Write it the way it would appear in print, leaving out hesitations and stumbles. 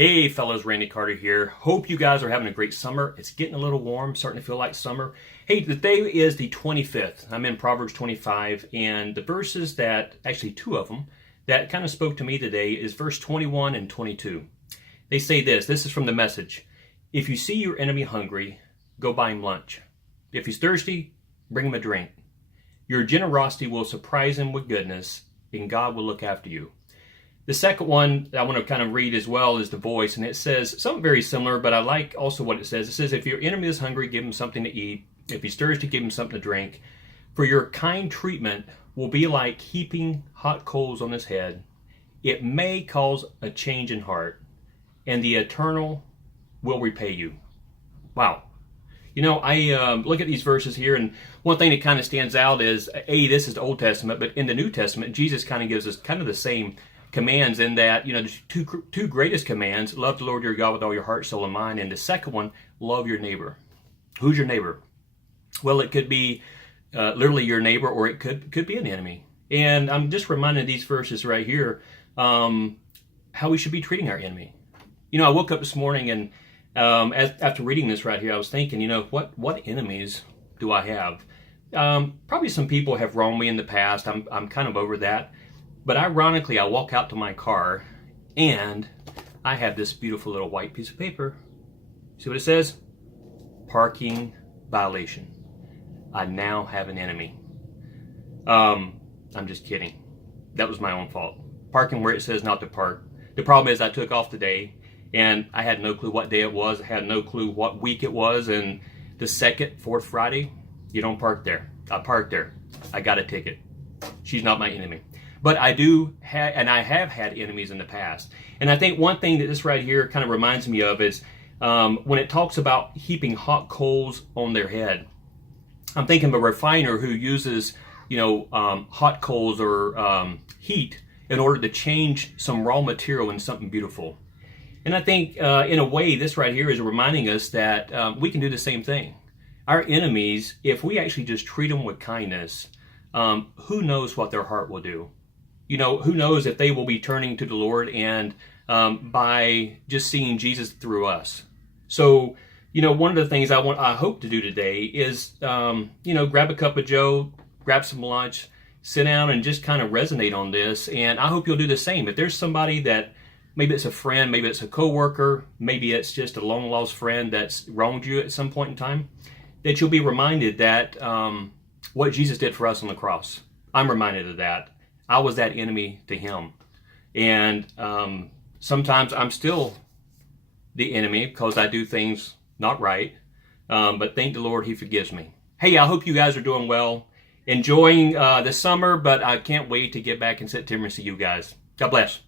Hey fellas, Randy Carter here. Hope you guys are having a great summer. It's getting a little warm, starting to feel like summer. Hey, the day is the 25th. I'm in Proverbs 25, and the verses that, actually two of them, that kind of spoke to me today is verse 21 and 22. They say this is from the Message. If you see your enemy hungry, go buy him lunch. If he's thirsty, bring him a drink. Your generosity will surprise him with goodness, and God will look after you. The second one that I want to kind of read as well is the Voice, and it says something very similar, but I like also what it says. It says, if your enemy is hungry, give him something to eat. If he's thirsty, give him something to drink. For your kind treatment will be like heaping hot coals on his head. It may cause a change in heart, and the Eternal will repay you. Wow. You know, I look at these verses here, and one thing that kind of stands out is, this is the Old Testament, but in the New Testament, Jesus kind of gives us kind of the same commands in that, you know, the two greatest commands: love the Lord your God with all your heart, soul, and mind. And the second one, love your neighbor. Who's your neighbor? Well, it could be literally your neighbor, or it could be an enemy. And I'm just reminded of these verses right here, how we should be treating our enemy. You know, I woke up this morning and after reading this right here, I was thinking, you know, what enemies do I have? Probably some people have wronged me in the past. I'm kind of over that. But ironically, I walk out to my car and I have this beautiful little white piece of paper. See what it says? Parking violation. I now have an enemy. I'm just kidding. That was my own fault. Parking where it says not to park. The problem is I took off today and I had no clue what day it was. I had no clue what week it was. And the fourth Friday, you don't park there. I parked there. I got a ticket. She's not my enemy. But I do have, and I have had enemies in the past. And I think one thing that this right here kind of reminds me of is when it talks about heaping hot coals on their head. I'm thinking of a refiner who uses, you know, hot coals or heat in order to change some raw material into something beautiful. And I think in a way, this right here is reminding us that we can do the same thing. Our enemies, if we actually just treat them with kindness, who knows what their heart will do? You know, who knows if they will be turning to the Lord and by just seeing Jesus through us. So, you know, one of the things I hope to do today is, you know, grab a cup of joe, grab some lunch, sit down and just kind of resonate on this. And I hope you'll do the same. If there's somebody that, maybe it's a friend, maybe it's a coworker, maybe it's just a long lost friend that's wronged you at some point in time, that you'll be reminded that what Jesus did for us on the cross. I'm reminded of that. I was that enemy to him. And sometimes I'm still the enemy because I do things not right. But thank the Lord, he forgives me. Hey, I hope you guys are doing well, enjoying the summer, but I can't wait to get back in September and see you guys. God bless.